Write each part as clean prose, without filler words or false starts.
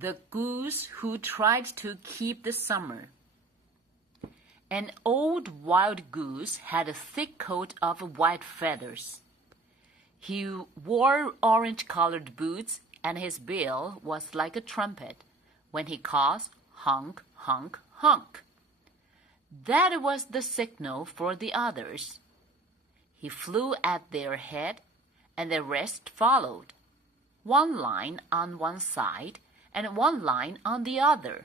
The Goose Who Tried to Keep the Summer. An old wild goose had a thick coat of white feathers. He wore orange-colored boots, and his bill was like a trumpet. When he called, honk, honk, honk. That was the signal for the others. He flew at their head, and the rest followed. One line on one side, and one line on the other.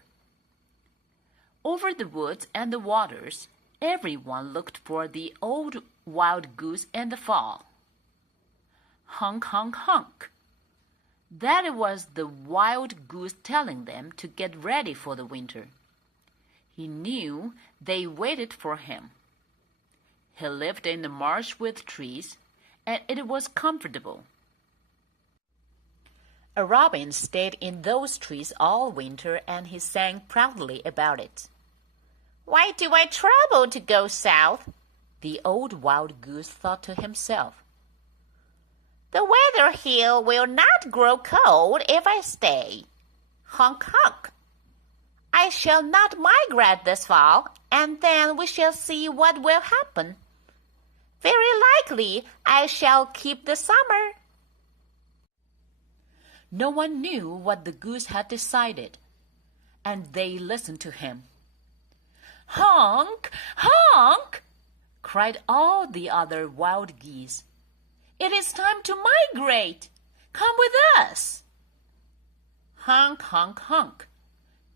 Over the woods and the waters, everyone looked for the old wild goose in the fall. Honk, honk, honk. That was the wild goose telling them to get ready for the winter. He knew they waited for him. He lived in the marsh with trees, and it was comfortable. A robin stayed in those trees all winter, and he sang proudly about it. "Why do I travel to go south?" the old wild goose thought to himself. "The weather here will not grow cold if I stay. Honk, honk. I shall not migrate this fall, and then we shall see what will happen. Very likely I shall keep the summer." No one knew what the goose had decided, and they listened to him. "Honk, honk!" cried all the other wild geese. "It is time to migrate. Come with us." "Honk, honk, honk!"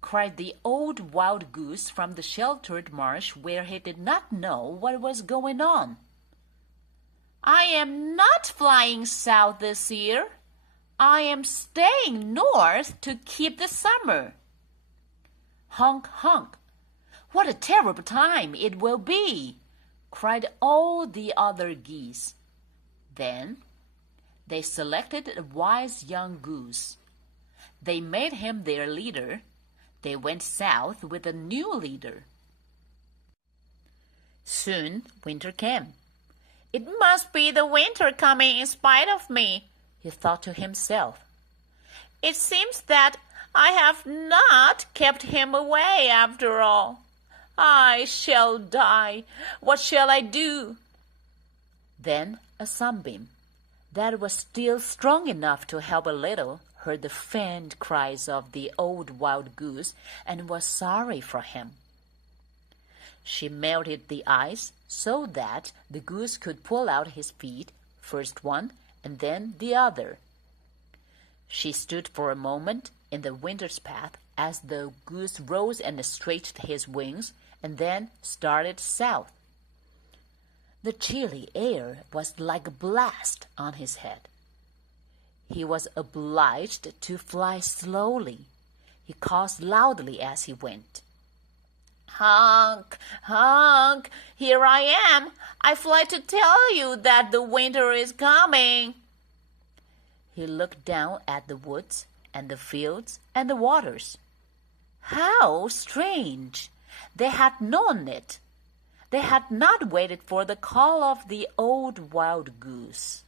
cried the old wild goose from the sheltered marsh where he did not know what was going on. "I am not flying south this year. I am staying north to keep the summer." "Honk, honk! What a terrible time it will be!" cried all the other geese. Then they selected a wise young goose. They made him their leader. They went south with a new leader. Soon winter came. "It must be the winter coming in spite of me," he thought to himself. "It seems that I have not kept him away after all. I shall die. What shall I do?" Then a sunbeam, that was still strong enough to help a little, heard the faint cries of the old wild goose and was sorry for him. She melted the ice so that the goose could pull out his feet, first one and then the other. She stood for a moment in the winter's path as the goose rose and stretched his wings, and then started south. The chilly air was like a blast on his head. He was obliged to fly slowly. He called loudly as he went. "Honk, honk! Here I am! I fly to tell you that the winter is coming." He looked down at the woods and the fields and the waters. How strange! They had known it. They had not waited for the call of the old wild goose.